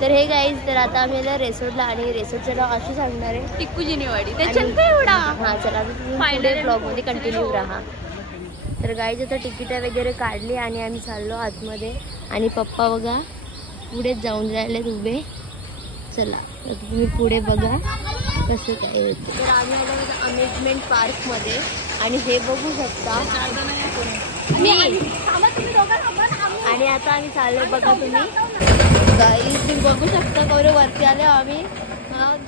तर हे गाईज, तर आता आम्ही रेसोर्टला आणि रेसोर्टचं नाव असं सांगणार आहे टिक्कू जिनेवाडी. त्याच्यानंतर एवढा हा चला पुढे ब्लॉगमध्ये कंटिन्यू राहा. तर गाईज आता तिकीट वगैरे काढली आणि आम्ही चाललो आतमध्ये आणि पप्पा बघा पुढेच जाऊन राहिलेत उभे. चला तर तुम्ही पुढे बघा कसं काय होतं. तर आम्ही आलो अम्युजमेंट पार्कमध्ये आणि हे बघू शकता आणि आता आम्ही चाललो बघा तुम्ही गाईज, तुम्ही बघू शकता गौरव वरती आले आम्ही.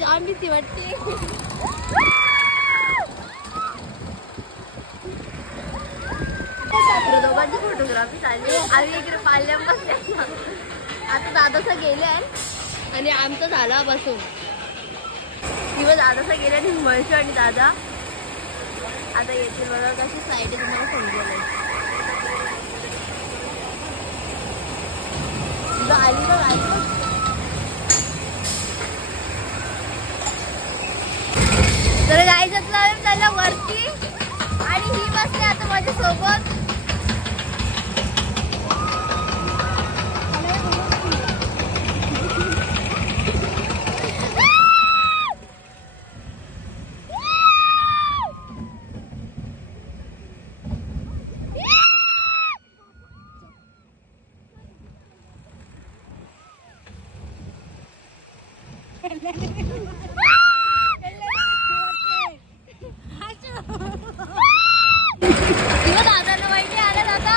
जाम भीती वाटते. दोघांची फोटोग्राफी चालली. आम्ही इकडे पाल्याम बसले. आता दादासा गेले आणि आमचं झाला बसून किंवा दादासा गेले आणि महेश आणि दादा आता येतील बघा. कशी साईड आहे तुम्हाला समजेल. आली बघ आली बघ. तर जायचं चाललं वरती आणि ही बसते आता माझ्या सोबत. दादाला माहिती आलं दादा.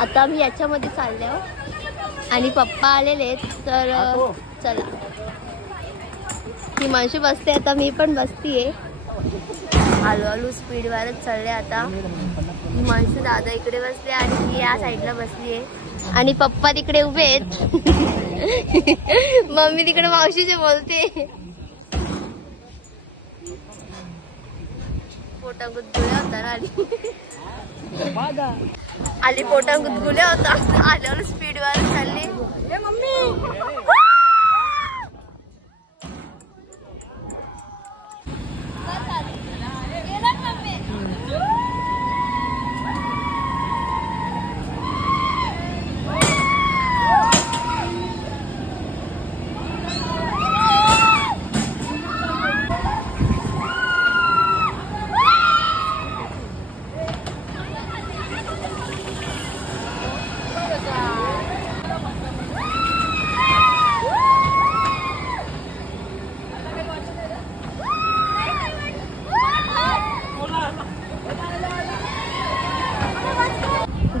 आता आम्ही याच्यामध्ये चालले आहोत आणि पप्पा आलेले तर चला. ही माणशी बसते आता मी पण बसतीये. हळूहळू स्पीडवरच चालले आता. ही माणसं दादा इकडे बसले आणि ही या साईडला बसली आहे आणि पप्पा तिकडे उभे आहेत. मम्मी तिकडे मावशीचे बोलते. पोटा गुदगुल्या होता आली पोटा गुदगुल्या होता. आल्यावर स्पीडवर चालली. मम्मी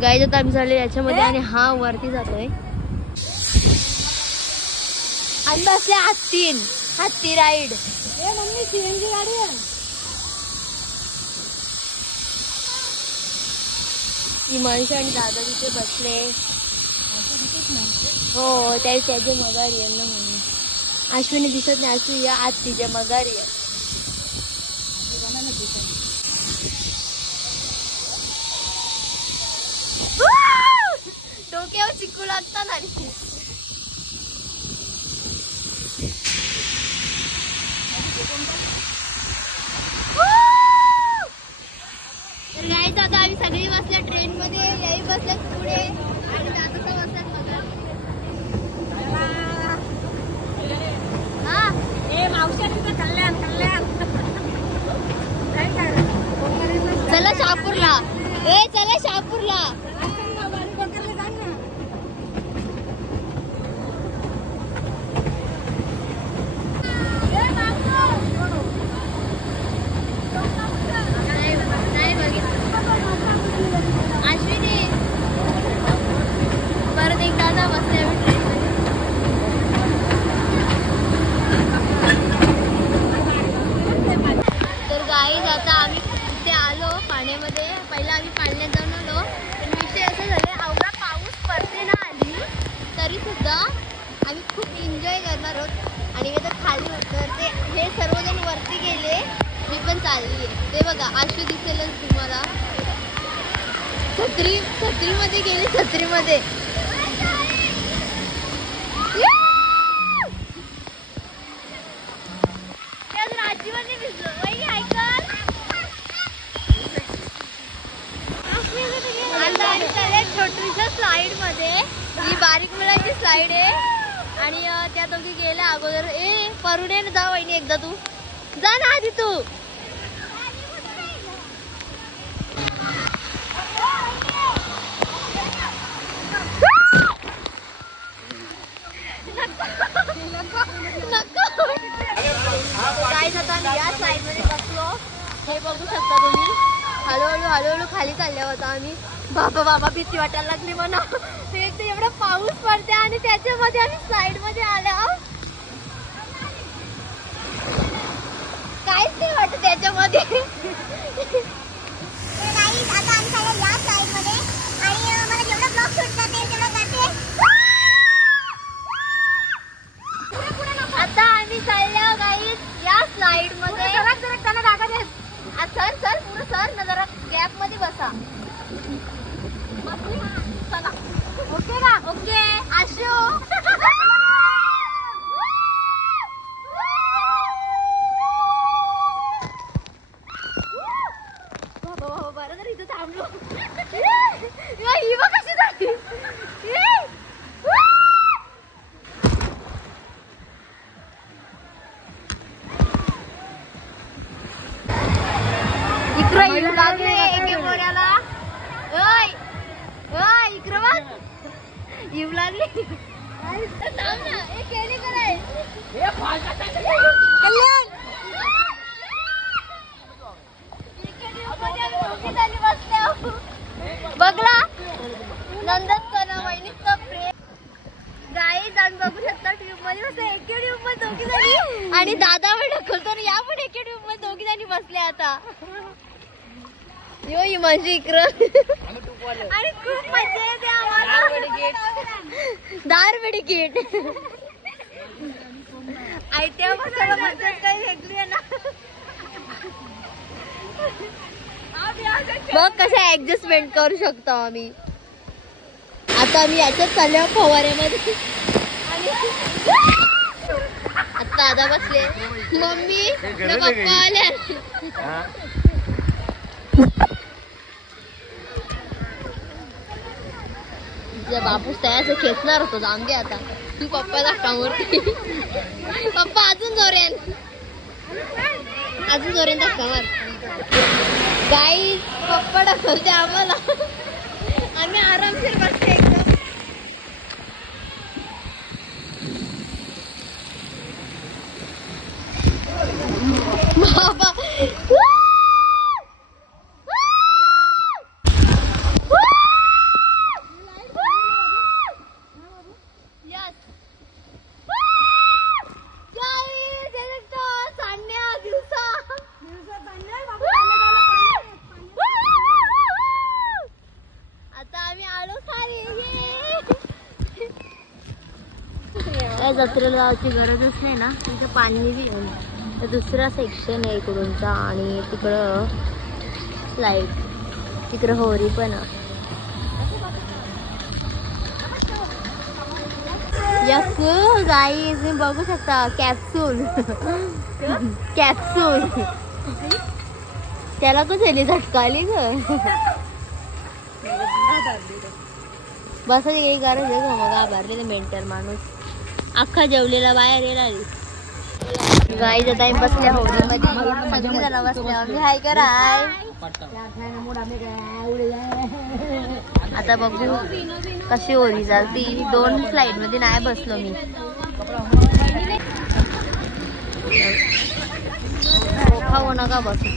गाईज आता आम्ही झाले याच्यामध्ये आणि हा वरती जातोय आणि बसले हत्ती राईड. मम्मी सीएनजी गाडी आहे. ही माणसं आणि दादा तिथे बसले. हो त्याचे मगारी आहे ना म्हणून. अश्विनी दिसत नाही. अश्विनी या आज तिच्या मगारी आहे. डोक्यावर चिकू लागतात आणि तर गाईज आता आम्ही सगळी बसल्या ट्रेन मध्ये. याही बसल्यात पुढे आणि दादा बसल्यात बघा. हा मावशी कल्याण चला शहापूरला. चला शहापूरला. करणार आहोत. आणि मी तर खाली उतरते. हे सर्वजण वरती गेले, मी पण चालली आहे. ते बघा आशू दिसेलच तुम्हाला. छत्रीमध्ये गेले, छत्रीमध्ये. छोटीशा स्लाइड मध्ये, ही बारीक मुलांची स्लाइड आहे. आणि त्या दोघी गेल्या अगोदर. ए परुणे जा वहिनी, एकदा तू जा ना आधी तू. या स्लाइड मध्ये बसलो, हे बघू शकता तुम्ही. हळूहळू खाली चालले होता आम्ही. बाबा भीती वाटायला लागली म्हणा. एक तर एवढा पाऊस पडते आणि त्याच्यामध्ये आम्ही स्लाइड मध्ये आल्या. काहीच नाही वाटत त्याच्यामध्ये. आता आम्ही चालल्या गाईज या स्लाइड मध्ये. सर पुढे सर ना, जरा गॅप मध्ये बसा. चला ओके का? ओके आशू. बरं तर इथं थांबलो. ही बघ कशी झाली. इकडे लागले एके मोऱ्याला. इकडे बघ येऊ लागली. बघला नंदन वहिनीचा प्रेम. गाई जाऊन बघू शकता. ट्यूब मध्ये बस एके ट्यूब मध्ये दोघी जणी. आणि दादा पण ढकलतो, या पण एके ट्यूब मध्ये दोघी जणी बसले. आता यो माझी इकडं. आणि खूप मजा येते आम्हाला. दारबडी गेट. आयत्या बसायला मजा काही वेगळी आहे ना. बघ कसं ऍडजस्टमेंट करू शकतो आम्ही. आता आम्ही याच्यात चाललो फवाऱ्यामध्ये. आता दादा बसले, मम्मी न पप्पा आले. बापूस तयाचं खेचणार होतो. जाऊन दे आता, तू पप्पा धक्कावरती. पप्पा अजून जोऱ्यान धक्का मार. गाईस पप्पा ढकलते आम्हाला. आम्ही आरामशीर बसते एकदम. बाबा जत्रेला जायची गरजच नाही ना. तिथे पाणी बी आहे. दुसरा सेक्शन आहे इकडूनचा. आणि तिकडं स्लाइड, तिकडं होरी पण. यक गाईज तुम्ही बघू शकता. कॅप्सूल त्याला तो झेली झटकाली ग. बसायची काही गरज आहे का? मग घाबरलेला मेंटल माणूस अख्खा जेवलेला बाहेर येणार. गाईचा टाइम बसल्या होळीमध्ये. सगळी जण बसल्या. मी हाय कराय. आता बघू कशी होळी चालती. 2 स्लाइड मध्ये नाही बसलो मी. खाऊ नका बसू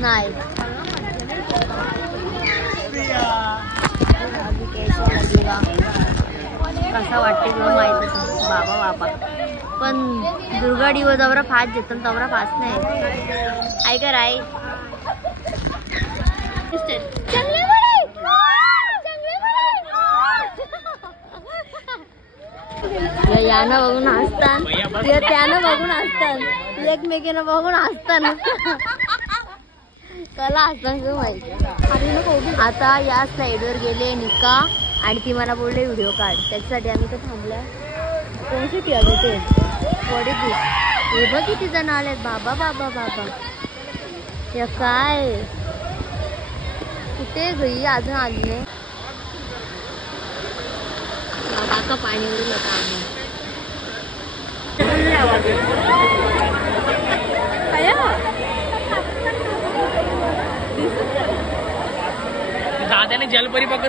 नाही. कसा वाटते किंवा माहित बाबा. पण दुर्गाडी व जवरा फास्ट देतो, तवरा फास्ट नाही. ऐका राय. यानं बघून हसतात, त्यानं बघून हसतात, एकमेकीनं बघून हसतात. कला हसतात माहिती. आता या साईडवर गेले निका आणि ती मला बोलले व्हिडिओ काढ. त्याच्यासाठी आम्ही तर थांबलोय. कोणती ती अगं ते वडी ती हे बघ किती जण आलेत. बाबा बाबा बाबा या काय कुठे गई अजून आली नाही. काका पाणी उडून होता आम्ही. दादाने जलपरी पकडली.